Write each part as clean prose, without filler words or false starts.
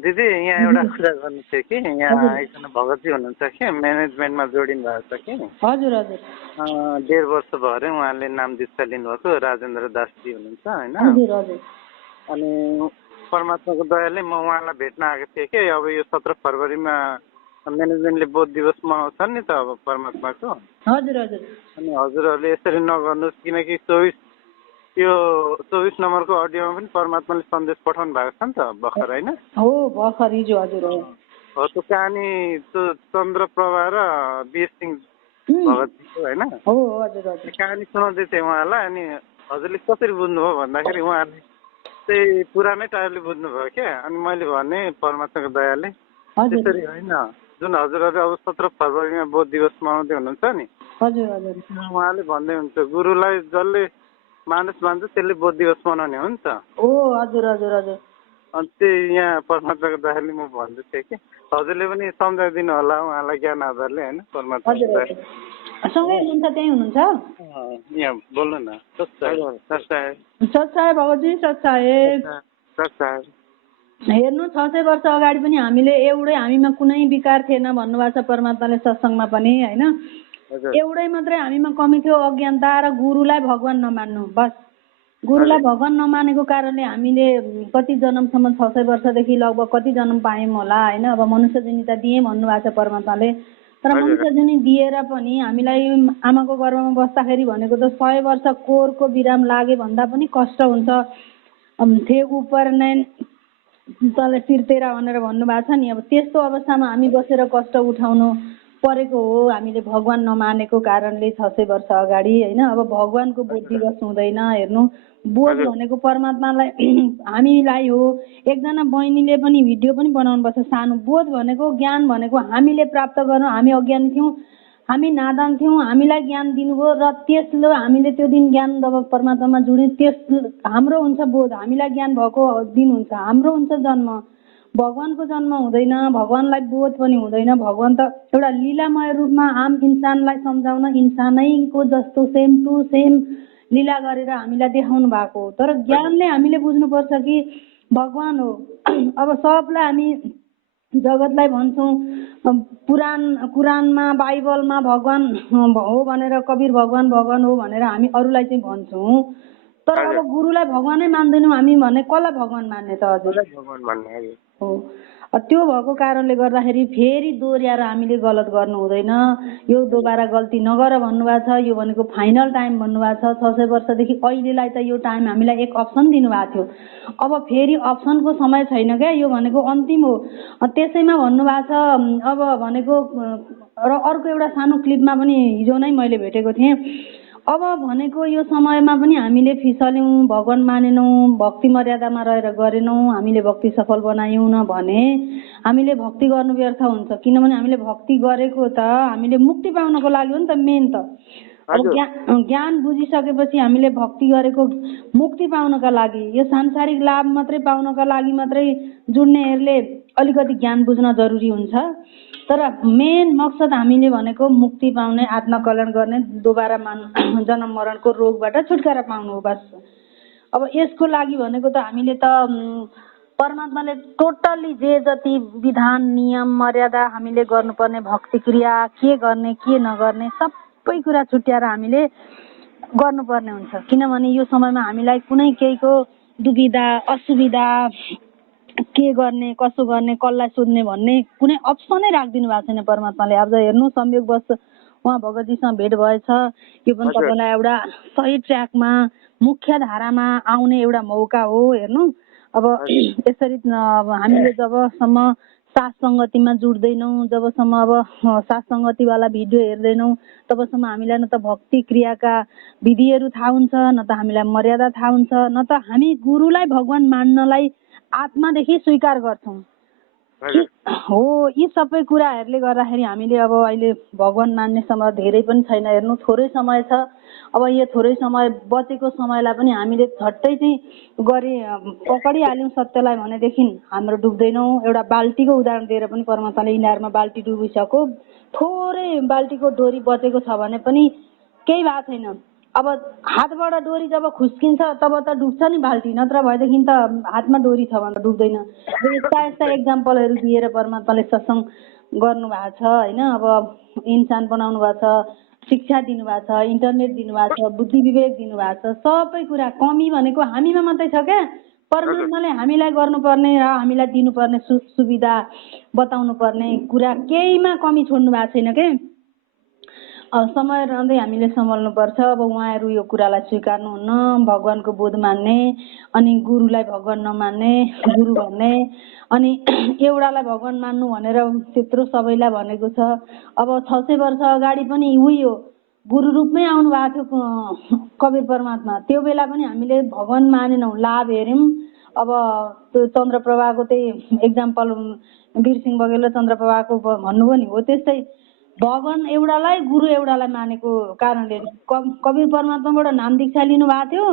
दिदी यहाँ एउटा कुरा गर्नु थियो कि यहाँ एकजना भगतजी हुनुहुन्छ कि म्यानेजमेन्टमा जोडिनु भएको छ कि हजुर हजुर 1.5 वर्ष भयो अरे उहाँले नाम दीक्षा लिनुभएको राजेन्द्र दासजी हुनुहुन्छ होइन अनि परमात्माको दयाले म उहाँलाई भेट्न आएको थिएँ कि अब यो 17 फरवरीमा म्यानेजमेन्टले बोध दिवस मनाउँछ नि त अब परमात्माको हजुर हजुर अनि हजुरहरूले यसरी नगर्नुहोस् किनकि 24 नम्बरको अडियोमा पनि परमात्माले सन्देश पठाउनु भएको छ नि त भर्खर होइन हो भर्खर हिजो हजुर हो त्यो कहानी त्यो चन्द्रप्रभा र वीर सिंह भगतजीको होइन हो हजुर हजुर कहानी सुनाउँदै थिएँ उहाँलाई अनि हजुरले कसरी बुझ्नुभयो भन्दाखेरि उहाँले चाहिँ पुरानै टाइपले बुझ्नुभयो क्या अनि मैले भने परमात्माको दयाले त्यसरी होइन जुन हजुरहरूले अब 17 फरवरीमा बोध दिवस मनाउँदै हुनुहुन्छ नि हजुर हजुर उहाँले भन्दै हुन्छ गुरुलाई जसले मानिस मान्छ त्यसले बोध दिवस मनाउने हो नि त हो हजुर हजुर हजुर अनि त्यही यहाँ परमात्माको दयाले म भन्दै थिएँ कि हजुरले पनि सम्झाइदिनु होला उहाँलाई ज्ञान आधारले होइन परमात्माको दयाले सँगै हुनुहुन्छ त्यही हुनुहुन्छ यहाँ बोल्नु न सत्साय भगवती सत्साय हेर्नु 600 वर्ष अगाडि पनि हामीले हामीमा कुनै विकार थिएन भन्नुभएको छ परमात्माले सत्सङ्गमा पनि होइन एउटै मात्रै हामीमा कमी थियो अज्ञानता र गुरुलाई भगवान नमान्नु बस गुरुलाई भगवान नमानेको कारणले हामीले कति जन्मसम्म 600 वर्षदेखि लगभग कति जन्म पायौँ होला होइन अब मनुष्य जनिता दिएँ भन्नुभएको छ परमात्माले तर मनुष्य जनी दिएर पनि हामीलाई आमाको गर्भमा बस्दाखेरि भनेको त 100 वर्ष कोरको विराम लागे भन्दा पनि कष्ट हुन्छ थे उपर नै तल सिरतेरा भनेर भन्नुभएको छ नि अब त्यस्तो अवस्थामा हामी बसेर कष्ट उठाउनु परेको हो हामीले भगवान नमानेको कारणले 600 वर्ष अगाडि होइन अब भगवानको बोध दिवस हुँदैन हेर्नु बोध भनेको परमात्मालाई हामीलाई हो एकजना बहिनीले पनि भिडियो पनि बनाउनु पर्छ सानो बोध भनेको ज्ञान भनेको हामीले प्राप्त गर्नु हामी अज्ञानी थियौँ हामी नादान थियौँ हामीलाई ज्ञान दिनुभयो र त्यसले हामीले त्यो दिन ज्ञान जब परमात्मामा जुड्यौँ त्यस हाम्रो हुन्छ बोध हामीलाई ज्ञान भएको दिन हुन्छ हाम्रो हुन्छ जन्म भगवानको जन्म हुँदैन भगवानलाई बोध पनि हुँदैन भगवान त एउटा लीलामय रूपमा आम इन्सानलाई सम्झाउन इन्सानैको जस्तो सेम टु सेम लीला गरेर हामीलाई देखाउनु भएको हो तर ज्ञानले हामीले बुझ्नुपर्छ कि भगवान हो अब सबलाई हामी जगतलाई भन्छौँ कुरानमा बाइबलमा भगवान हो भनेर कबीर भगवान हो भनेर हामी अरूलाई चाहिँ भन्छौँ तर अब गुरुलाई भगवानै मान्दैनौँ हामी भने कसलाई भगवान मान्ने त हजुर हो त्यो भएको कारणले गर्दाखेरि फेरि दोहोऱ्याएर हामीले गलत गर्नु हुँदैन यो दोबारा गल्ती नगर भन्नुभएको छ यो भनेको फाइनल टाइम भन्नुभएको छ 600 वर्षदेखि अहिलेलाई त यो टाइम हामीलाई एक अप्सन दिनुभएको थियो अब फेरि अप्सनको समय छैन क्या यो भनेको अन्तिम हो त्यसैमा भन्नुभएको छ अब भनेको र अर्को एउटा सानो क्लिपमा पनि हिजो नै मैले भेटेको थिएँ अब भनेको यो समयमा पनि हामीले फिसल्यौँ भगवान मानेनौँ भक्ति मर्यादामा रहेर गरेनौँ हामीले भक्ति सफल बनायौँ न भने हामीले भक्ति गर्नु व्यर्थ हुन्छ किनभने हामीले भक्ति गरेको त हामीले मुक्ति पाउनको लागि हो नि त मेन त अब ज्ञान बुझिसकेपछि हामीले भक्ति गरेको मुक्ति पाउनका लागि यो सांसारिक लाभ मात्रै पाउनका लागि मात्रै जुड्नेहरूले अलिकति ज्ञान बुझ्न जरुरी हुन्छ तर मेन मकसद हामीले भनेको मुक्ति पाउने आत्मकल्याण गर्ने दोबारा जन्म मरणको रोगबाट छुटकारा पाउनु हो बस अब यसको लागि भनेको त हामीले त परमात्माले टोटल्ली जे जति विधान नियम मर्यादा हामीले गर्नुपर्ने भक्ति क्रिया के गर्ने के नगर्ने सबै कुरा छुट्याएर हामीले गर्नुपर्ने हुन्छ किनभने यो समयमा हामीलाई कुनै केहीको दुविधा असुविधा के गर्ने कसो गर्ने कसलाई सोध्ने भन्ने कुनै अप्सनै राखिदिनु भएको छैन परमात्माले आज हेर्नु संयोगवश उहाँ भगवतीसँग भेट भएछ यो पनि तपाईँलाई एउटा सही ट्र्याकमा मुख्य धारामा आउने एउटा मौका हो हेर्नु अब यसरी हामीले जबसम्म साथ सङ्गतिमा जुट्दैनौँ जबसम्म अब साथ सङ्गतिवाला भिडियो हेर्दैनौँ तबसम्म हामीलाई न त भक्ति क्रियाका विधिहरू थाहा हुन्छ न त हामीलाई मर्यादा थाहा हुन्छ न त हामी गुरुलाई भगवान मान्नलाई आत्मादेखि स्वीकार गर्छौँ हो यी सबै कुराहरूले गर्दाखेरि हामीले अब अहिले भगवान मान्ने समय धेरै पनि छैन हेर्नु थोरै समय छ अब यो थोरै समय बचेको समयलाई पनि हामीले झट्टै चाहिँ गरी पकडिहाल्यौँ सत्यलाई भनेदेखि हाम्रो डुब्दैनौँ एउटा बाल्टीको उदाहरण दिएर पनि परमात्माले यिनीहरूमा बाल्टी डुबिसक्यो थोरै बाल्टीको डोरी बचेको छ भने पनि केही भएको छैन अब हातबाट डोरी जब खुस्किन्छ तब त डुब्छ नि बाल्टी, नत्र भएदेखि त हातमा डोरी छ भने त डुब्दैन। यस्ता यस्ता एक्जाम्पलहरू दिएर परमात्माले सत्संग गर्नु भएको छ होइन। अब इन्सान बनाउनु भएको छ, शिक्षा दिनुभएको छ, इन्टरनेट दिनुभएको छ, बुद्धि विवेक दिनुभएको छ, सबै कुरा। कमी भनेको हामीमा मात्रै छ क्या। परमात्माले हामीलाई गर्नुपर्ने र हामीलाई दिनुपर्ने सुविधा बताउनु पर्ने कुरा केहीमा कमी छोड्नु भएको छैन के। समय रहँदै हामीले सम्हाल्नुपर्छ। अब उहाँहरू यो कुरालाई स्वीकार्नुहुन्न, भगवानको बोध मान्ने, अनि गुरुलाई भगवान नमान्ने, गुरु भन्ने, अनि एउटालाई भगवान मान्नु भनेर त्यत्रो सबैलाई भनेको छ। अब 600 वर्ष अगाडि पनि उही हो, गुरु रूपमै आउनु भएको थियो कवीर परमात्मा। त्यो बेला पनि हामीले भगवान मानेनौँ, लाभ हेऱ्यौँ। अब त्यो चन्द्रप्रभाको त्यही एक्जाम्पल वीरसिंह बघेल र चन्द्रप्रभाको भन्नुभयो नि, हो त्यस्तै। भगवान एउटालाई, गुरु एउटालाई मानेको कारणले कवीर परमात्माबाट नाम दीक्षा लिनु भएको थियो।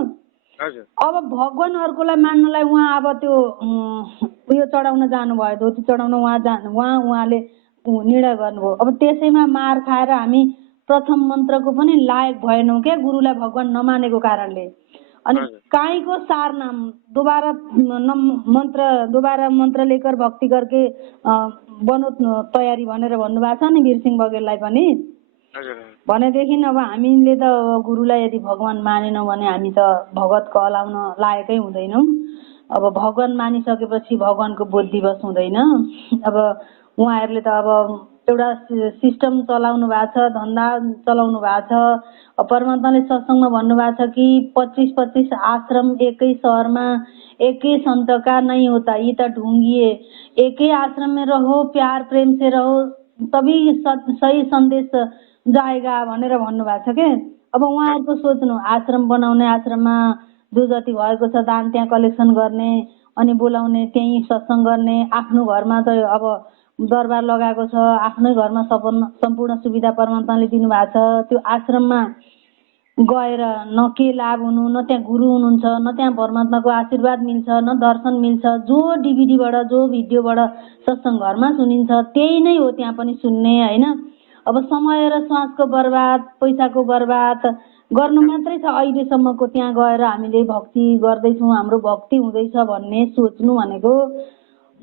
अब भगवान अर्कोलाई मान्नलाई उहाँ अब त्यो उयो चढाउन जानुभयो, धोती चढाउन उहाँले निर्णय गर्नुभयो। अब त्यसैमा मार खाएर हामी प्रथम मन्त्रको पनि लायक भएनौँ क्या, गुरुलाई भगवान नमानेको कारणले। अनि काहीँको सार नाम दोबारा मन्त्र लेकर भक्ति करके बनो तयारी भनेर भन्नुभएको छ नि वीरसिंह बघेललाई पनि। भनेदेखि अब हामीले त गुरुलाई यदि भगवान मानेनौँ भने हामी त भगत कहलाउन लायकै हुँदैनौँ। अब भगवान मानिसकेपछि भगवानको बोध दिवस हुँदैन। अब उहाँहरूले त अब एउटा सिस्टम चलाउनु भएको छ, धन्दा चलाउनु भएको छ। परमात्माले सत्सङ्गमा भन्नुभएको छ कि 25-25 आश्रम एकै शहरमा एकै संत का नहीं होता, ये तो ढूंढिए, एकै आश्रम में रहो, प्यार प्रेम से रहो, तभी सही सन्देश जाएगा भनेर भन्नुभएको छ के। अब उहाँहरूको सोच्नु, आश्रम बनाउने, आश्रममा जो जति भएको छ दान त्यहाँ कलेक्सन गर्ने, अनि बोलाउने, त्यहीँ सत्सङ्ग गर्ने। आफ्नो घरमा त अब दरबार लगाएको छ, आफ्नै घरमा सम्पूर्ण सुविधा परमात्माले दिनुभएको छ। त्यो आश्रममा गएर न के लाभ हुनु, न त्यहाँ गुरु हुनुहुन्छ, न त्यहाँ परमात्माको आशीर्वाद मिल्छ, न दर्शन मिल्छ। जो डिभिडीबाट, जो भिडियोबाट सत्सङ्ग घरमा सुनिन्छ त्यही नै हो त्यहाँ पनि सुन्ने होइन। अब समय र श्वासको बर्बाद, पैसाको बर्बाद गर्नु मात्रै छ अहिलेसम्मको। त्यहाँ गएर हामीले भक्ति गर्दैछौँ, हाम्रो भक्ति हुँदैछ भन्ने सोच्नु भनेको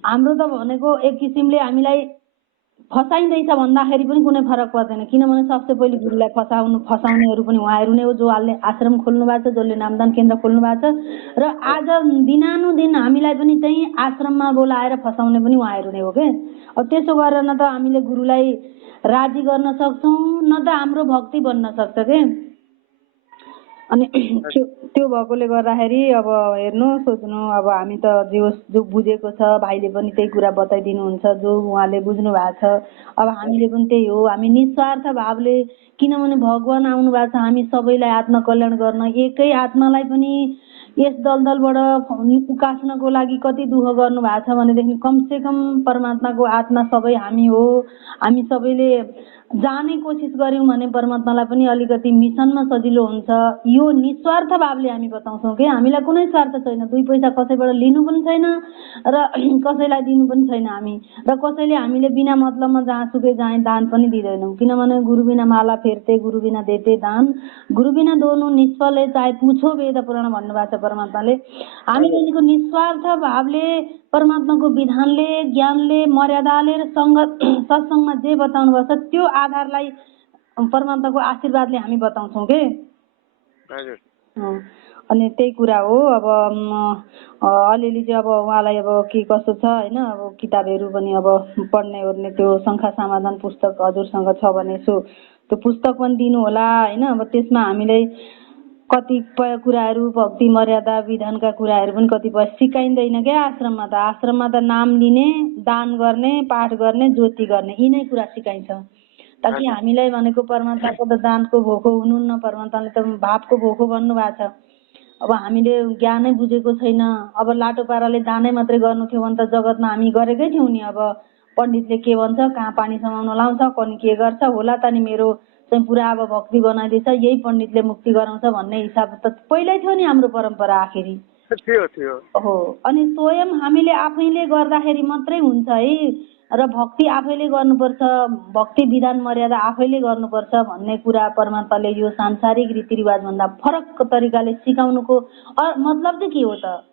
हाम्रो त भनेको एक किसिमले हामीलाई फसाइँदैछ भन्दाखेरि पनि कुनै फरक पर्दैन। किनभने सबसे पहिले गुरुलाई फसाउनेहरू पनि उहाँहरू नै हो, जो आश्रम खोल्नु भएको छ, जसले नामदान केन्द्र खोल्नु भएको छ। र आज दिनानुदिन हामीलाई पनि चाहिँ आश्रममा बोलाएर फसाउने पनि उहाँहरू नै हो के। अब त्यसो गरेर न त हामीले गुरुलाई राजी गर्न सक्छौँ, न त हाम्रो भक्ति बन्न सक्छ के। अनि त्यो भएकोले गर्दाखेरि अब हेर्नु, सोच्नु, अब हामी त जो बुझेको छ भाइले पनि त्यही कुरा बताइदिनुहुन्छ, जो उहाँले बुझ्नु भएको छ। अब हामीले पनि त्यही हो, हामी निस्वार्थ भावले, किनभने भगवान आउनु भएको छ हामी सबैलाई आत्मकल्याण गर्न। एकै आत्मालाई पनि यस दलदलबाट उकास्नको लागि कति दुःख गर्नु भएको छ भनेदेखि कमसे कम परमात्माको आत्मा सबै हामी हो। हामी सबैले जाने कोसिस गर्यौँ भने परमात्मालाई पनि अलिकति मिसनमा सजिलो हुन्छ। यो निस्वार्थ भावले हामी बताउँछौँ कि हामीलाई कुनै स्वार्थ छैन, 2 पैसा कसैबाट लिनु पनि छैन र कसैलाई दिनु पनि छैन हामी। र कसैले हामीले बिना मतलबमा जहाँसुकै जाए दान पनि दिँदैनौँ। किनभने गुरु बिना माला फेर्ते, गुरु बिना देते दान, गुरु बिना दोनों निष्फल है, चाहे पूछो वेद पुराण भन्नुभएको छ परमात्माले। हामी भनेको निस्वार्थ भावले परमात्माको विधानले, ज्ञानले, मर्यादाले र सत्सङ्गमा जे बताउनु भएको छ त्यो आधारलाई परमात्माको आशीर्वादले हामी बताउँछौँ के। अनि त्यही कुरा हो। अब अलिअलि चाहिँ अब उहाँलाई अब के कस्तो छ होइन, अब किताबहरू पनि अब पढ्ने ओर्ने, त्यो शङ्का समाधान पुस्तक हजुरसँग छ भने त्यो पुस्तक पनि दिनु होला होइन। अब त्यसमा हामीलाई कतिपय कुराहरू, भक्ति मर्यादा विधानका कुराहरू पनि कतिपय सिकाइँदैन क्या आश्रममा त। आश्रममा त नाम लिने, दान गर्ने, पाठ गर्ने, ज्योति गर्ने, यिनै कुरा सिकाइन्छ। ताकि हामीलाई भनेको परमात्माको त दानको भोको हुनुहुन्न, परमात्माले त भावको भोको भन्नुभएको छ। अब हामीले ज्ञानै बुझेको छैन। अब लाटो पाराले दानै मात्रै गर्नु थियो भने त जगतमा हामी गरेकै थियौँ नि। अब पण्डितले के भन्छ, कहाँ पानी समाउन लाउँछ, कनी के गर्छ होला त नि, मेरो चाहिँ पुरा अब भक्ति बनाइदिएछ, यही पण्डितले मुक्ति गराउँछ भन्ने हिसाब त पहिल्यै थियो नि हाम्रो परम्परा। आखिरी थियो हो। अनि स्वयं हामीले आफैले गर्दाखेरि मात्रै हुन्छ है, र भक्ति आफैले गर्नुपर्छ, भक्ति विधान मर्यादा आफैले गर्नुपर्छ भन्ने कुरा परमात्माले यो सांसारिक रीतिरिवाज भन्दा फरक तरिकाले सिकाउनुको मतलब चाहिँ के हो त?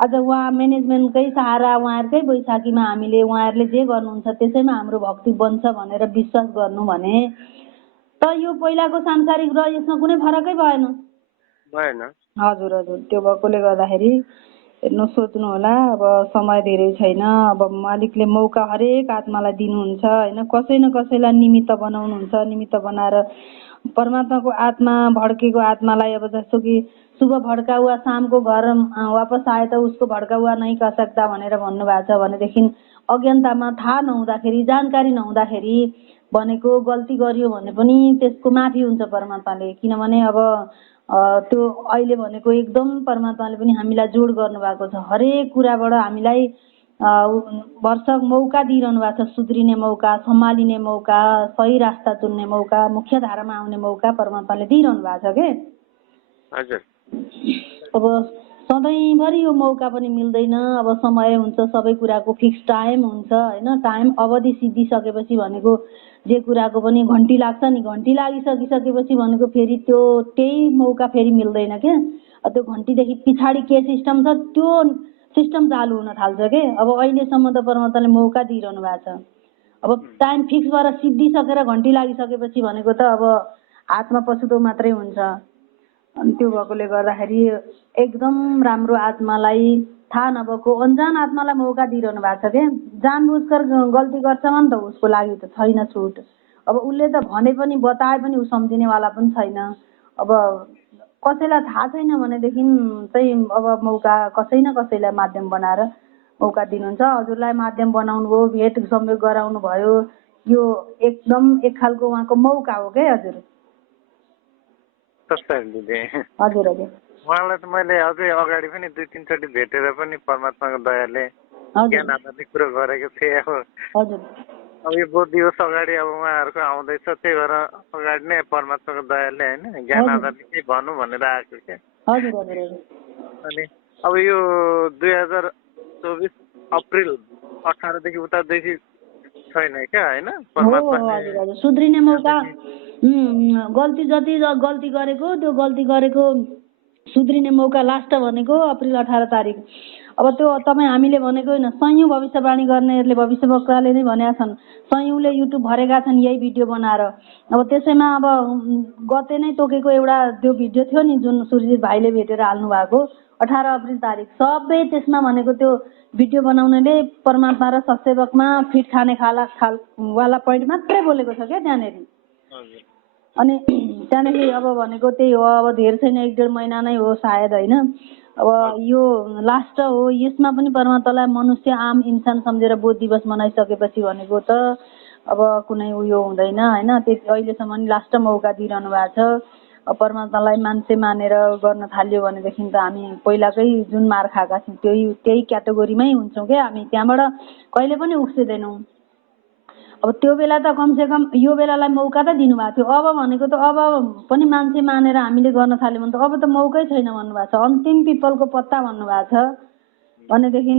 आज उहाँ म्यानेजमेन्टकै सहारा, उहाँहरूकै बैशाखीमा हामीले उहाँहरूले जे गर्नुहुन्छ त्यसैमा हाम्रो भक्ति बन्छ भनेर विश्वास गर्नु भने त यो पहिलाको सांसारिक र यसमा कुनै फरकै भएन। हजुर हजुर। त्यो भएकोले गर्दाखेरि हेर्नु, सोच्नु होला। अब समय धेरै छैन, अब मालिकले मौका हरेक आत्मालाई दिनुहुन्छ होइन, कसै न कसैलाई निमित्त बनाउनुहुन्छ। निमित्त बनाएर परमात्माको आत्मा, भड्केको आत्मालाई, अब जस्तो कि सुबह भड्का हुआ शाम को घर वापस आए त उसको भड्का हुआ नहीं कर सकता भनेर भन्नुभएको छ भनेदेखि अज्ञानतामा थाहा नहुँदाखेरि, जानकारी नहुँदाखेरि भनेको गल्ती गरियो भने पनि त्यसको माफी हुन्छ परमात्माले। किनभने अब त्यो अहिले भनेको एकदम परमात्माले पनि हामीलाई जोड गर्नुभएको छ। हरेक कुराबाट हामीलाई भरसक मौका दिइरहनु भएको छ। सुध्रिने मौका, सम्हालिने मौका, सही रास्ता चुन्ने मौका, मुख्य धारामा आउने मौका परमात्माले दिइरहनु भएको छ के। हजुर। अब सधैँभरि यो मौका पनि मिल्दैन। अब समय हुन्छ, सबै कुराको फिक्स टाइम हुन्छ होइन। टाइम अवधि सिद्धिसकेपछि भनेको जे कुराको पनि घन्टी लाग्छ नि, घन्टी लागिसकिसकेपछि भनेको फेरि त्यो त्यही मौका फेरि मिल्दैन क्या। त्यो घन्टीदेखि पछाडि के सिस्टम छ त्यो सिस्टम चालु हुन थाल्छ के। अब अहिलेसम्म त परमात्माले मौका दिइरहनु भएको छ। अब टाइम फिक्स भएर सिद्धिसकेर घन्टी लागिसकेपछि भनेको त अब हातमा पछुतो मात्रै हुन्छ। अनि त्यो भएकोले गर्दाखेरि एकदम राम्रो आत्मालाई, थाहा नभएको अन्जान आत्मालाई मौका दिइरहनु भएको छ के। जानबुझकर गल्ती गर्छ भने त उसको लागि त छैन छुट। अब उसले त भने पनि बताए पनि ऊ सम्झिनेवाला पनि छैन। अब कसैलाई थाहा छैन भनेदेखि चाहिँ अब मौका कसै न कसैलाई माध्यम बनाएर मौका दिनुहुन्छ। हजुरलाई माध्यम बनाउनु भयो, भेट संयोग गराउनु भयो, यो एकदम एक खालको उहाँको मौका हो क्या हजुर। हजुर हजुर। उहाँलाई त मैले अझै अगाडि पनि 2-3 चोटि भेटेर पनि परमात्माको दयाले ज्ञान आधारित कुरो गरेको थिएँ। हजुर। अब यो बहुत दिवस अगाडि अब उहाँहरूको आउँदैछ, त्यही भएर अगाडि नै परमात्माको दयाले होइन ज्ञान आधारित केही भनौँ भनेर आएको क्या। हजुर हजुर। अनि अब यो 2024 अप्रिल 18 देखि उतादेखि छैन क्या होइन। परमात्मा सुध्रिने मौका, गल्ती जति गल्ती गरेको त्यो गल्ती गरेको सुध्रिने मौका लास्ट भनेको अप्रिल 18 तारिक। अब त्यो तपाईँ हामीले भनेको होइन, सयौँ भविष्यवाणी गर्नेहरूले, भविष्यवक्ताले नै भनेका छन्। सयौँले युट्युब भरेका छन् यही भिडियो बनाएर। अब त्यसैमा अब गते नै तोकेको एउटा त्यो भिडियो थियो नि जुन सुरजित भाइले भेटेर हाल्नु भएको 18 अप्रिल तारिक। सबै त्यसमा भनेको त्यो भिडियो बनाउनेले परमात्मा र सत्सेवकमा फिट खाने वाला पोइन्ट मात्रै बोलेको छ क्या त्यहाँनिर। अनि त्यहाँदेखि अब भनेको त्यही हो, अब धेरै छैन, 1-1.5 महिना नै हो सायद होइन। अब यो लास्ट हो। यसमा पनि परमात्मालाई मनुष्य आम इन्सान सम्झेर बोध दिवस मनाइसकेपछि भनेको त अब कुनै उयो हुँदैन होइन। त्यति अहिलेसम्म लास्ट मौका दिइरहनु भएको छ। परमात्मालाई मान्छे मानेर गर्न थाल्यो भनेदेखि त हामी पहिलाकै जुन मार खाएका छौँ त्यही क्याटेगोरीमै हुन्छौँ क्या। हामी त्यहाँबाट कहिले पनि उक्सिँदैनौँ। अब त्यो बेला त कमसेकम यो बेलालाई मौका त दिनुभएको थियो। अब भनेको त अब पनि मान्छे मानेर हामीले गर्न थाल्यो भने त अब त मौकै छैन भन्नुभएको छ। अन्तिम पिपलको पत्ता भन्नुभएको छ भनेदेखि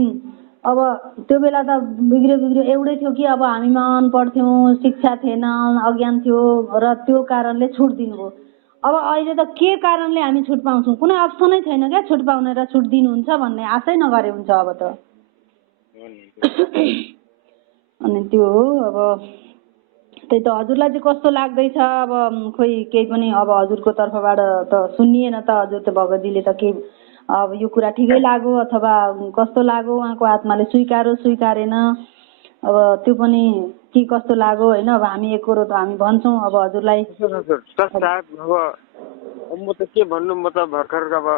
अब त्यो बेला त बिग्रियो एउटै थियो कि अब हामीमा अनपढ थियौँ, शिक्षा थिएन, अज्ञान थियो र त्यो कारणले छुट दिनुभयो। अब अहिले त के कारणले हामी छुट पाउँछौँ? कुनै अप्सनै छैन क्या छुट पाउने र छुट दिनुहुन्छ भन्ने आशै नगरे हुन्छ अब त। अनि त्यो हो। अब त्यही त हजुरलाई चाहिँ कस्तो लाग्दैछ? अब खोइ केही पनि अब हजुरको तर्फबाट त सुनिएन त। हजुर त भगतजीले त के अब यो कुरा ठिकै लाग्यो अथवा कस्तो लाग्यो, उहाँको आत्माले स्वीकारेन, अब त्यो पनि के कस्तो लाग्यो होइन। अब हामी एकरो त हामी भन्छौँ अब हजुरलाई। अब म त के भन्नु, म त भर्खर अब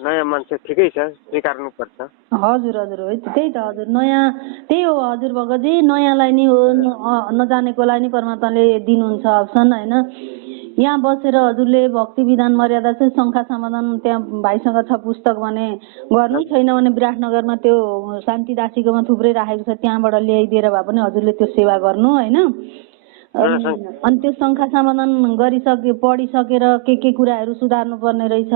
नयाँ मान्छे ठिकै छ, स्वीकार्नुपर्छ। हजुर हजुर हो त्यही त हजुर। नयाँ त्यही हो हजुर भगतजी, नयाँलाई नि हो, नजानेकोलाई नि परमात्माले दिनुहुन्छ अप्सन होइन। यहाँ बसेर हजुरले भक्ति विधान मर्यादा चाहिँ शङ्का समाधान त्यहाँ भाइसँग छ पुस्तक भने गर्नु, छैन भने विराटनगरमा त्यो शान्ति दासीकोमा थुप्रै राखेको छ, त्यहाँबाट ल्याइदिएर भए पनि हजुरले त्यो सेवा गर्नु होइन। अनि त्यो शङ्का समाधान पढिसकेर के कुराहरू सुधार्नु पर्ने रहेछ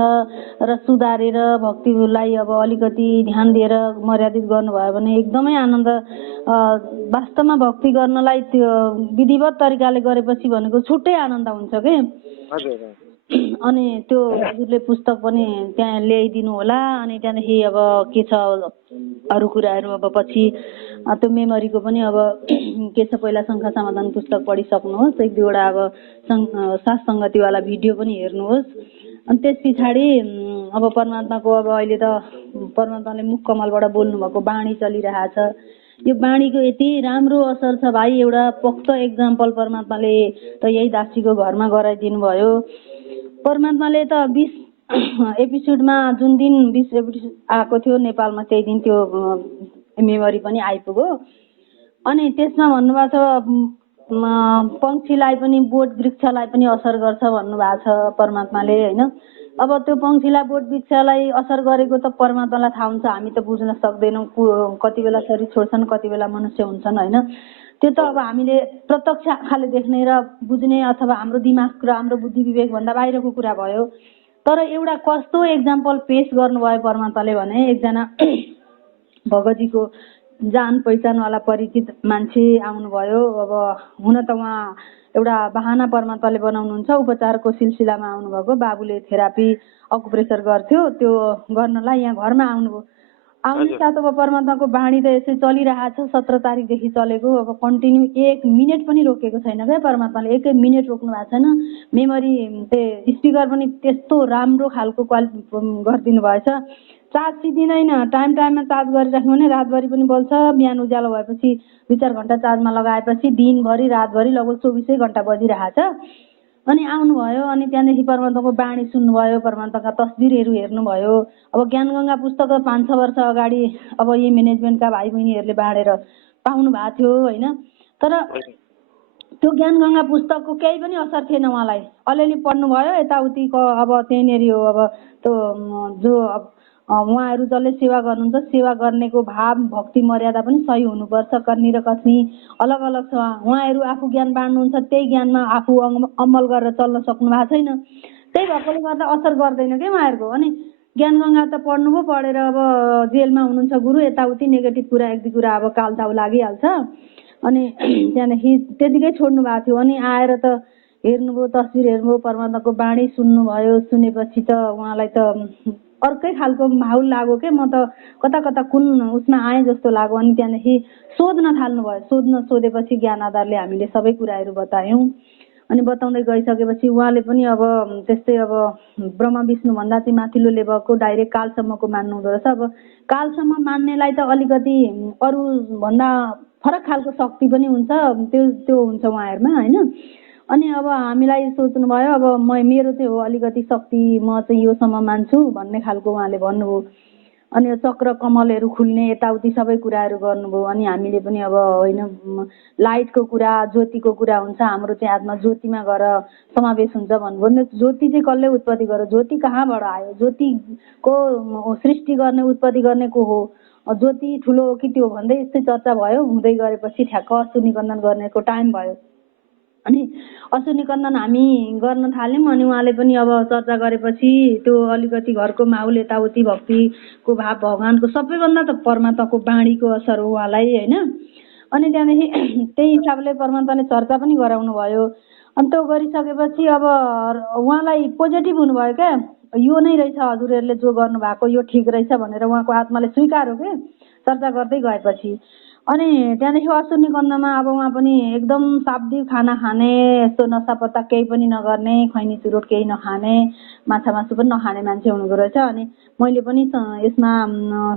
र सुधारेर भक्तिलाई अब अलिकति ध्यान दिएर मर्यादित गर्नुभयो भने एकदमै आनन्द। वास्तवमा भक्ति गर्नलाई त्यो विधिवत तरिकाले गरेपछि भनेको छुट्टै आनन्द हुन्छ के। अनि त्यो हजुरले पुस्तक पनि त्यहाँ ल्याइदिनु होला। अनि त्यहाँदेखि अब के छ अरू कुराहरू अब पछि त्यो मेमोरीको पनि अब के छ पहिला शङ्का समाधान पुस्तक पढिसक्नुहोस्, 1-2वटा अब साथ सङ्गतिवाला भिडियो पनि हेर्नुहोस्। अनि त्यस पछाडि अब परमात्माको अब अहिले त परमात्माले मुख कमलबाट बोल्नुभएको बाणी चलिरहेछ। यो बाणीको यति राम्रो असर छ भाइ। एउटा पक्क एक्जाम्पल परमात्माले त यही दासीको घरमा गराइदिनु भयो। परमात्माले त 20 एपिसोडमा जुन दिन 20 एपिसोड आएको थियो नेपालमा त्यही दिन त्यो मेमोरी पनि आइपुग्यो। अनि त्यसमा भन्नुभएको छ पंक्षीलाई पनि बोट वृक्षलाई पनि असर गर्छ भन्नुभएको छ परमात्माले होइन। अब त्यो पंक्षीलाई बोट वृक्षलाई असर गरेको त परमात्मालाई थाहा हुन्छ, हामी त बुझ्न सक्दैनौँ। कति बेला शरीर छोड्छन्, कति बेला मनुष्य हुन्छन् होइन। त्यो त अब हामीले प्रत्यक्ष आँखाले देख्ने र बुझ्ने अथवा हाम्रो दिमाग र हाम्रो बुद्धि विवेक भन्दा बाहिरको कुरा भयो। तर एउटा कस्तो एक्जाम्पल पेश गर्नुभयो परमात्माले भने एकजना भगतजीको जान पहिचानवाला परिचित मान्छे आउनुभयो। अब हुन त उहाँ एउटा बहाना परमात्माले बनाउनुहुन्छ। उपचारको सिलसिलामा आउनुभएको, बाबुले थेरापी अकुप्रेसर गर्थ्यो, त्यो गर्नलाई यहाँ घरमा आउनुभयो। आउने साथ अब परमात्माको बाणी त यसै चलिरहेछ। 17 तारिकदेखि चलेको। अब कन्टिन्यू 1 मिनेट पनि रोकेको छैन क्या परमात्माले, 1 मिनेट रोक्नु भएको छैन। मेमोरी त्यो स्पिकर पनि त्यस्तो राम्रो खालको क्वालिटी गरिदिनु भएछ। चार्ज सिद्धिँदैन, टाइममा चार्ज गरिराख्नु भने रातभरि पनि बल्छ। बिहान उज्यालो भएपछि 2-4 घन्टा चार्जमा लगाएपछि दिनभरि रातभरि लगभग 24 घन्टा बजिरहेछ। अनि आउनुभयो। अनि त्यहाँदेखि परमात्माको बाणी सुन्नुभयो, परमात्माका तस्बिरहरू हेर्नुभयो। अब ज्ञानगङ्गा पुस्तक 5-6 वर्ष अगाडि अब यी म्यानेजमेन्टका भाइ बहिनीहरूले बाँडेर पाउनु भएको थियो होइन। तर त्यो ज्ञानगङ्गा पुस्तकको केही पनि असर थिएन उहाँलाई। अलिअलि पढ्नुभयो यताउतिको। अब त्यहीँनिर हो अब त्यो जो उहाँहरू जसले सेवा गर्नुहुन्छ, सेवा गर्नेको भाव भक्ति मर्यादा पनि सही हुनुपर्छ। कर्नी र कथनी अलग अलग छ। उहाँहरू आफू ज्ञान बाँड्नुहुन्छ, त्यही ज्ञानमा आफू अमल गरेर चल्न सक्नु भएको छैन। त्यही भएकोले गर्दा असर गर्दैन क्या उहाँहरूको। अनि ज्ञानगङ्गा त पढ्नुभयो, पढेर अब जेलमा हुनुहुन्छ गुरु, यताउति नेगेटिभ कुरा 1-2 कुरा अब कालताउ लागिहाल्छ। अनि त्यहाँदेखि त्यतिकै छोड्नु भएको थियो। अनि आएर त हेर्नुभयो, तस्बिर हेर्नुभयो, परमात्माको बाणी सुन्नुभयो। सुनेपछि त उहाँलाई त अर्कै खालको माहौल लाग्यो के। म त कता कता कुन उसमा आएँ जस्तो लाग्यो। अनि त्यहाँदेखि सोध्न थाल्नुभयो। सोधेपछि ज्ञान आधारले हामीले सबै कुराहरू बतायौँ। अनि बताउँदै गइसकेपछि उहाँले पनि अब त्यस्तै अब ब्रह्मा विष्णु भन्दा चाहिँ माथिल्लो लेभलको डाइरेक्ट कालसम्मको मान्नु हुँदो रहेछ। अब कालसम्म मान्नेलाई त अलिकति अरू भन्दा फरक खालको शक्ति पनि हुन्छ, त्यो हुन्छ उहाँहरूमा होइन। अनि अब हामीलाई सोच्नुभयो अब मेरो चाहिँ हो अलिकति शक्ति, म चाहिँ योसम्म मान्छु भन्ने खालको उहाँले भन्नुभयो। अनि चक्र कमलहरू खुल्ने यताउति सबै कुराहरू गर्नुभयो। अनि हामीले पनि अब होइन लाइटको कुरा, ज्योतिको कुरा हुन्छ, हाम्रो चाहिँ आत्मा ज्योतिमा गएर समावेश हुन्छ भन्नुभयो। ज्योति चाहिँ कसले उत्पत्ति गर्यो, ज्योति कहाँबाट आयो, ज्योतिको सृष्टि गर्ने उत्पत्ति गर्ने को हो, ज्योति ठुलो हो कि त्यो भन्दै यस्तै चर्चा भयो। हुँदै गरेपछि ठ्याक्क असुर निकन्दन गर्नेको टाइम भयो। अनि असुर निकन्दन हामी गर्न थाल्यौँ। अनि उहाँले पनि अब चर्चा गरेपछि त्यो अलिकति घरको माहौल यताउति भक्तिको भाव भगवान्को सबैभन्दा त परमात्माको बाणीको असर हो उहाँलाई होइन। अनि त्यहाँदेखि त्यही हिसाबले परमात्माले चर्चा पनि गराउनु भयो। अनि त्यो गरिसकेपछि अब उहाँलाई पोजिटिभ हुनुभयो क्या, यो नै रहेछ हजुरहरूले जो गर्नुभएको यो ठिक रहेछ भनेर उहाँको आत्माले स्वीकार हो क्या चर्चा गर्दै गएपछि। अनि त्यहाँदेखि असुर निकन्दनमा अब उहाँ पनि एकदम साब्दी खाना खाने, यस्तो नसापत्ता केही पनि नगर्ने, खैनी चुरोट केही नखाने, माछा मासु पनि नखाने मान्छे हुनुहुँदो रहेछ। अनि मैले पनि यसमा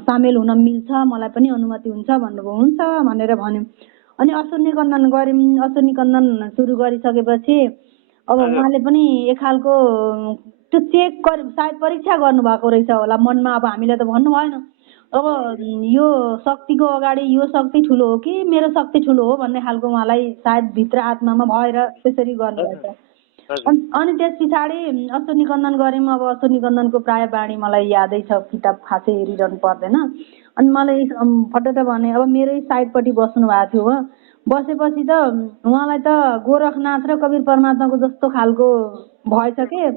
सामेल हुन मिल्छ, मलाई पनि अनुमति हुन्छ भन्नुभयो। हुन्छ भनेर भन्यौँ। अनि असुर निकन्दन गऱ्यौँ। असुर निकन्दन सुरु गरिसकेपछि अब उहाँले पनि एक खालको त्यो चेक सायद परीक्षा गर्नुभएको रहेछ होला मनमा। अब हामीलाई त भन्नु भएन। अब यो शक्तिको अगाडि यो शक्ति ठुलो हो कि मेरो शक्ति ठुलो हो भन्ने खालको उहाँलाई सायद भित्र आत्मामा भएर त्यसरी गर्नुभएछ। अनि त्यस पछाडि असुर निकन्दन गऱ्यौँ। अब असुर निकन्दनको प्राय बाणी मलाई यादै छ, किताब खासै हेरिरहनु पर्दैन। अनि मलाई फटट भने अब मेरै साइडपट्टि बस्नु भएको थियो हो। बसेपछि त उहाँलाई त गोरखनाथ र कवीर परमात्माको जस्तो खालको भएछ के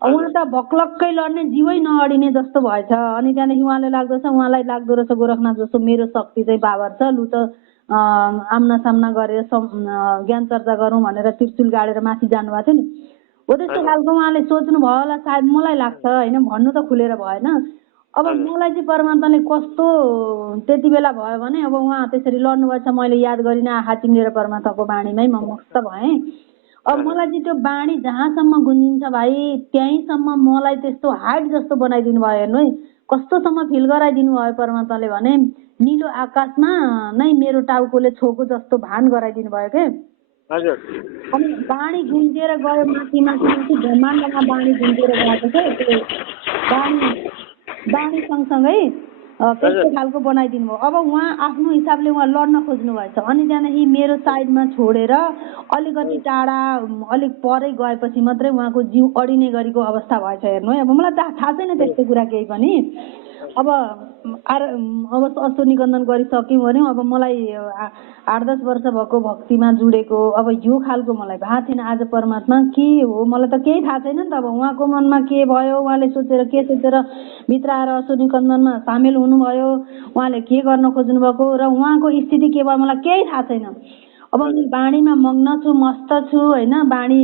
उहाँ त भक्लक्कै लड्ने जीवै नअडिने जस्तो भएछ। अनि त्यहाँदेखि उहाँलाई लाग्दो रहेछ गोरखनाथ जस्तो मेरो शक्ति चाहिँ पावर छ, लु त आम्ना सामना गरेर ज्ञान चर्चा गरौँ भनेर त्रिशूल गाडेर माथि जानुभएको थियो नि, हो त्यस्तो खालको उहाँले सोच्नु भयो होला सायद, मलाई लाग्छ होइन, भन्नु त खुलेर भएन। अब मलाई चाहिँ परमात्माले कस्तो त्यति बेला भयो भने अब उहाँ त्यसरी लड्नुभएछ, मैले याद गरिनँ आँखा चिम्लेर परमात्माको बाणीमै म मस्त भएँ। अब मलाई चाहिँ त्यो बाणी जहाँसम्म गुन्जिन्छ भाइ त्यहीँसम्म मलाई त्यस्तो हाइट जस्तो बनाइदिनु भयो हेर्नु है, कस्तोसम्म फिल गराइदिनु भयो परमात्माले भने निलो आकाशमा नै मेरो टाउकोले छोको जस्तो भान गराइदिनु भयो के। अनि बाणी गुन्जेर गयो माथि माथि माथि ब्रह्माण्डमा बाणी गुन्जेर गएको छ, त्यो बाणी सँगसँगै त्यस्तो खालको बनाइदिनु भयो। अब उहाँ आफ्नो हिसाबले उहाँ लड्न खोज्नु भएछ। अनि त्यहाँदेखि मेरो साइडमा छोडेर अलिकति टाढा अलिक परै गएपछि मात्रै उहाँको जिउ अडिने गरेको अवस्था भएछ हेर्नु है। अब मलाई थाहा छैन त्यस्तो कुरा केही पनि। अब अश्रु निकन्दन गरिसक्यौँ भने अब मलाई 8-10 वर्ष भएको भक्तिमा जुडेको, अब यो खालको मलाई भएको थिएन। आज परमात्मा के हो मलाई त केही थाहा छैन नि त। अब उहाँको मनमा के भयो, उहाँले के सोचेर भित्र आएर अश्रु निकन्दनमा सामेल हुनुभयो, उहाँले के गर्न खोज्नु भएको र उहाँको स्थिति के भयो मलाई केही थाहा छैन। अब म बाणीमा मग्न छु, मस्त छु होइन, बाणी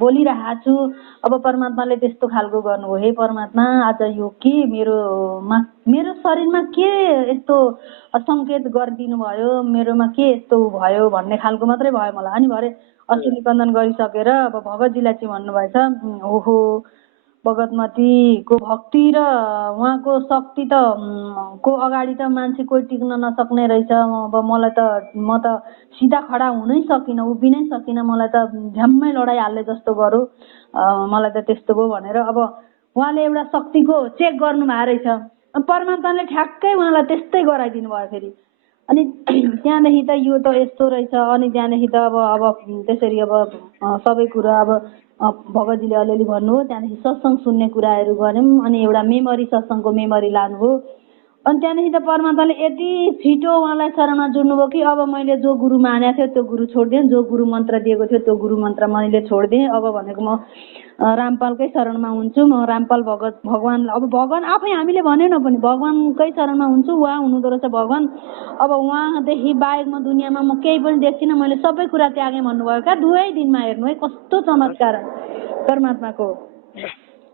बोलिरहेको छु। अब परमात्माले त्यस्तो खालको गर्नुभयो। हे परमात्मा आज यो के मेरो शरीरमा के यस्तो सङ्केत गरिदिनु भयो, मेरोमा के यस्तो भयो भन्ने खालको मात्रै भयो मलाई। अनि भरे अश्रु निकन्दन गरिसकेर अब भगतजीलाई चाहिँ भन्नुभएछ, ओहो भगतमतीको भक्ति र उहाँको शक्ति त को अगाडि त मान्छे कोही टिक्न नसक्ने रहेछ। अब म त सिधा खडा हुनै सकिनँ, उभिनै सकिनँ, मलाई त झ्याम्मै लडाइहाल्ने जस्तो गऱ्यो, मलाई त त्यस्तो भयो भनेर अब उहाँले एउटा शक्तिको चेक गर्नुभएको रहेछ। परमात्माले ठ्याक्कै उहाँलाई त्यस्तै गराइदिनु भयो फेरि। अनि त्यहाँदेखि त यो त यस्तो रहेछ। अनि त्यहाँदेखि त अब त्यसरी अब सबै कुरा अब भगतजीले अलिअलि भन्नुभयो। त्यहाँदेखि सत्सङ्ग सुन्ने कुराहरू गऱ्यौँ। अनि एउटा मेमोरी, सत्सङ्गको मेमोरी लानुभयो। अनि त्यहाँदेखि त परमात्माले यति छिटो उहाँलाई शरणमा जुड्नुभयो कि अब मैले जो गुरु मानेको थियो त्यो गुरु छोडिदिएँ, जो गुरु मन्त्र दिएको थियो त्यो गुरु मन्त्र मैले छोडिदिएँ। अब भनेको म रामपालकै शरणमा हुन्छु। म रामपाल भगवान, अब भगवान आफै हामीले भनेन पनि भगवानकै शरणमा हुन्छु। उहाँ हुनुहुँदो रहेछ भगवान। अब उहाँदेखि बाहेक म दुनियाँमा म केही पनि देख्दिनँ, मैले सबै कुरा त्यागेँ भन्नुभयो क्या 2 दिनमा। हेर्नु है कस्तो चमत्कार परमात्माको,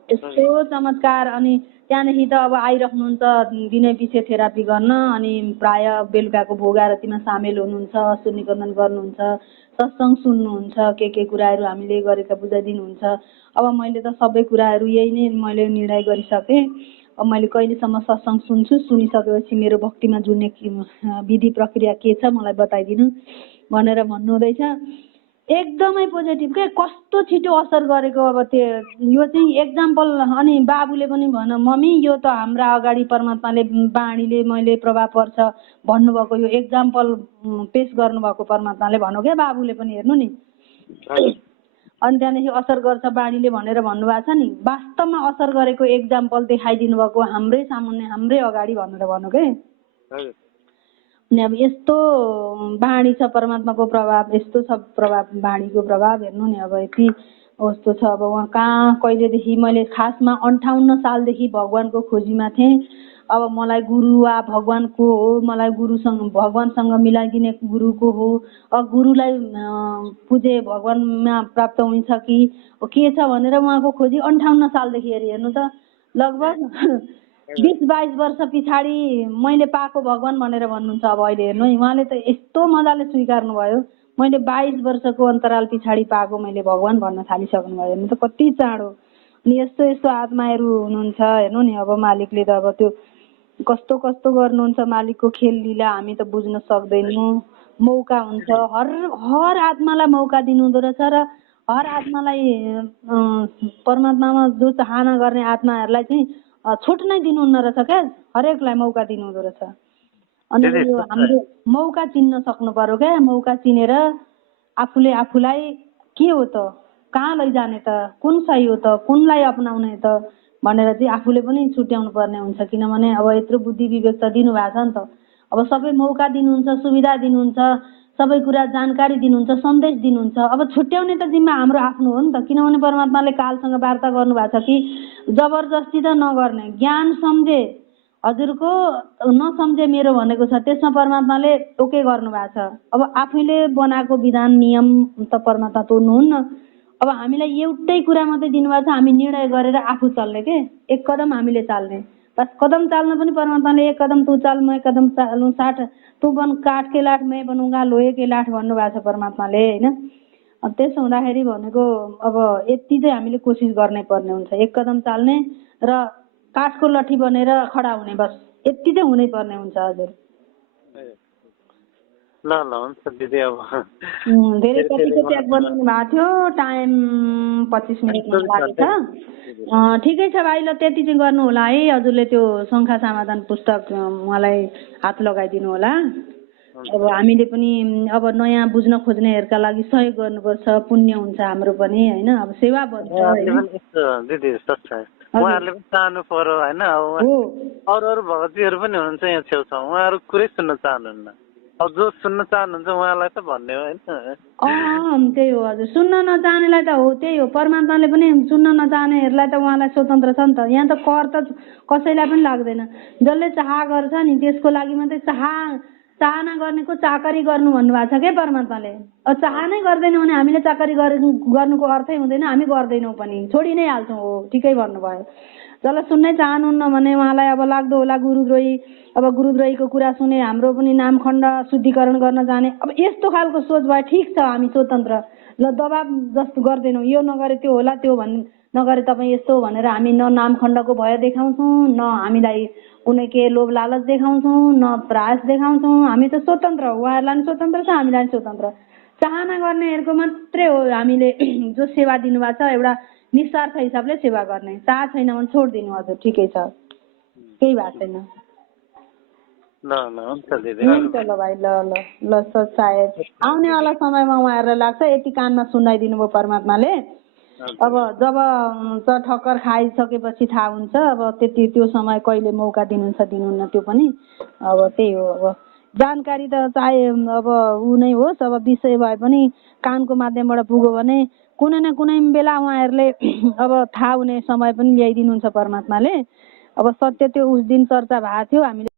यस्तो चमत्कार। अनि त्यहाँदेखि त अब आइराख्नुहुन्छ दिनै पछि थेरापी गर्न। अनि प्राय बेलुकाको भोग आरतीमा सामेल हुनुहुन्छ, अश्रु निकन्दन गर्नुहुन्छ, सत्सङ्ग सुन्नुहुन्छ, के कुराहरू हामीले गरेका बुझाइदिनुहुन्छ। अब मैले त सबै कुराहरू यही नै मैले निर्णय गरिसकेँ। अब मैले कहिलेसम्म सत्सङ्ग सुन्छु, सुनिसकेपछि मेरो भक्तिमा जुड्ने विधि प्रक्रिया के छ मलाई बताइदिनु भनेर भन्नुहुँदैछ। एकदमै पोजिटिभ के, कस्तो छिटो असर गरेको। अब त्यो यो चाहिँ एक्जाम्पल। अनि बाबुले पनि भन मम्मी यो त हाम्रा अगाडि परमात्माले बाणीले मैले प्रभाव पर्छ भन्नुभएको यो एक्जाम्पल पेश गर्नुभएको परमात्माले भन्नु क्या बाबुले पनि। हेर्नु नि, अनि त्यहाँदेखि असर गर्छ बाणीले भनेर भन्नुभएको छ नि, वास्तवमा असर गरेको एक्जाम्पल देखाइदिनु भएको हाम्रै सामुन्ने, हाम्रै अगाडि भनेर भन्नु के। अनि अब यस्तो बाणी छ परमात्माको प्रभाव, यस्तो छ प्रभाव बाणीको प्रभाव। हेर्नु नि अब यति कस्तो छ। अब उहाँ कहाँ कहिलेदेखि, मैले खासमा 58 सालदेखि भगवानको खोजीमा थिएँ। अब मलाई गुरु वा भगवानको हो, मलाई गुरुसँग भगवानसँग मिलाइदिने गुरुको हो, अब गुरुलाई पुजे भगवानमा प्राप्त हुन्छ कि के छ भनेर उहाँको खोजी 58 सालदेखि हेर्नु त लगभग 20-22 वर्ष पछाडि मैले पाएको भगवान भनेर भन्नुहुन्छ। अब अहिले हेर्नु है, उहाँले त यस्तो मजाले स्वीकार्नु भयो। मैले 22 वर्षको अन्तराल पछाडि पाएको मैले भगवान भन्न थालिसक्नु भयो। हेर्नु त कति चाँडो। अनि यस्तो यस्तो आत्माहरू हुनुहुन्छ। हेर्नु नि अब मालिकले त अब त्यो कस्तो कस्तो गर्नुहुन्छ, मालिकको खेल लीला हामी त बुझ्न सक्दैनौँ। मौका हुन्छ, हर आत्मालाई मौका दिनुहुँदो रहेछ र हर आत्मालाई परमात्मामा जो चाहना गर्ने आत्माहरूलाई चाहिँ छुट नै दिनुहुन्न रहेछ क्या, हरेकलाई मौका दिनुहुँदो रहेछ। अनि यो हामीले मौका चिन्न सक्नु पर्यो क्या। मौका चिनेर आफूले आफूलाई के हो त, कहाँ लैजाने त, कुन सही हो त, कुनलाई अपनाउने त भनेर चाहिँ आफूले पनि छुट्याउनु पर्ने हुन्छ। किनभने अब यत्रो बुद्धि विवेक त दिनुभएको छ नि त। अब सबै मौका दिनुहुन्छ, सुविधा दिनुहुन्छ, सबै कुरा जानकारी दिनुहुन्छ, सन्देश दिनुहुन्छ। अब छुट्याउने त जिम्मा हाम्रो आफ्नो हो नि त, किनभने परमात्माले कालसँग वार्ता गर्नुभएको छ कि जबरजस्ती त नगर्ने, ज्ञान सम्झे हजुरको नसम्झे मेरो भनेको छ, त्यसमा परमात्माले ओके गर्नुभएको छ। अब आफैले बनाएको विधान नियम त परमात्मा तोड्नुहुन्न। अब हामीलाई एउटै कुरा मात्रै दिनुभएको छ, हामी निर्णय गरेर आफू चल्ने के, एक कदम हामीले चाल्ने। बस कदम चाल्न पनि परमात्माले एक कदम तू चाल मैं कदम चालूं 60, तू बन काठ के लाठ मैं बनूंगा लोहे के लाठ भन्नुभएको छ परमात्माले होइन। त्यसो हुँदाखेरि भनेको अब यति चाहिँ हामीले कोसिस गर्नै पर्ने हुन्छ, एक कदम चाल्ने र काठको लठी बनेर खडा हुने, बस यति चाहिँ हुनै पर्ने हुन्छ हजुर। ल ल हुन्छ दिदी। अब धेरै कतिको ट्याग बनाउनु भएको थियो, टाइम 25 मिनटमा लागेको छ। ठिकै छ भाइ, ल त्यति चाहिँ गर्नु होला है। हजुरले त्यो शङ्का समाधान पुस्तक मलाई हात लगाइदिनु होला। अब हामीले पनि अब नयाँ बुझ्न खोज्नेहरूका लागि सहयोग गर्नुपर्छ, पुण्य हुन्छ हाम्रो पनि होइन। अब सेवा बन्छ दिदी, उहाँहरूले पनि चाहनु पर्यो होइन। अब अरू भगवतीहरू पनि हुनुहुन्छ यहाँ छेउछाउ, उहाँहरू कुरै सुन्न चाहनुहुन्न। अब जो सुन्न चाहनुहुन्छ उहाँलाई त भन्ने हो होइन। त्यही हो हजुर, सुन्न नचाहनेलाई त हो त्यही हो। परमात्माले पनि सुन्न नचाहनेहरूलाई त उहाँलाई स्वतन्त्र छ नि त। यहाँ त कर त कसैलाई पनि लाग्दैन, जसले चाह गर्छ नि त्यसको लागि मात्रै। चाहना गर्नेको चाकरी गर्नु भन्नुभएको छ क्या परमात्माले। अब चाह नै गर्दैनौँ भने हामीले चाकरी गर्नुको अर्थै हुँदैन, हामी गर्दैनौँ पनि, छोडी नै हाल्छौँ। हो ठिकै भन्नुभयो। जसलाई सुन्नै चाहनुहुन्न भने उहाँलाई अब लाग्दो होला गुरुद्रोही। अब गुरुद्रोहीको कुरा सुने हाम्रो पनि नामखण्ड शुद्धिकरण गर्न जाने, अब यस्तो खालको सोच भए ठिक छ, हामी स्वतन्त्र। ल दबाब जस्तो गर्दैनौँ, यो नगरे त्यो होला, त्यो नगरे तपाईँ यस्तो भनेर हामी न नामखण्डको भय देखाउँछौँ, न हामीलाई कुनै के लोभ लालच देखाउँछौँ, न प्रयास देखाउँछौँ। हामी त स्वतन्त्र हो, उहाँहरूलाई पनि स्वतन्त्र छ, हामीलाई पनि स्वतन्त्र। चाहना गर्नेहरूको मात्रै हो हामीले जो सेवा दिनुभएको छ, एउटा निस्वार्थ हिसाबले सेवा गर्ने। चाह छैन भने छोडिदिनु हजुर, ठिकै छ, केही भएको छैन। हुन्छ ल भाइ, ल सायद आउनेवाला समयमा उहाँहरूलाई लाग्छ यति कानमा सुनाइदिनु भयो परमात्माले। अब जब ठक्कर खाइसकेपछि थाहा हुन्छ, अब त्यति त्यो समय कहिले मौका दिनुहुन्छ दिनुहुन्न त्यो पनि अब त्यही हो। अब जानकारी त चाहे अब ऊ नै होस्, अब विषय भए पनि कानको माध्यमबाट पुग्यो भने कुनै न कुनै बेला उहाँहरूले अब थाहा हुने समय पनि ल्याइदिनुहुन्छ परमात्माले। अब सत्य त्यो उस दिन चर्चा भएको थियो हामीले।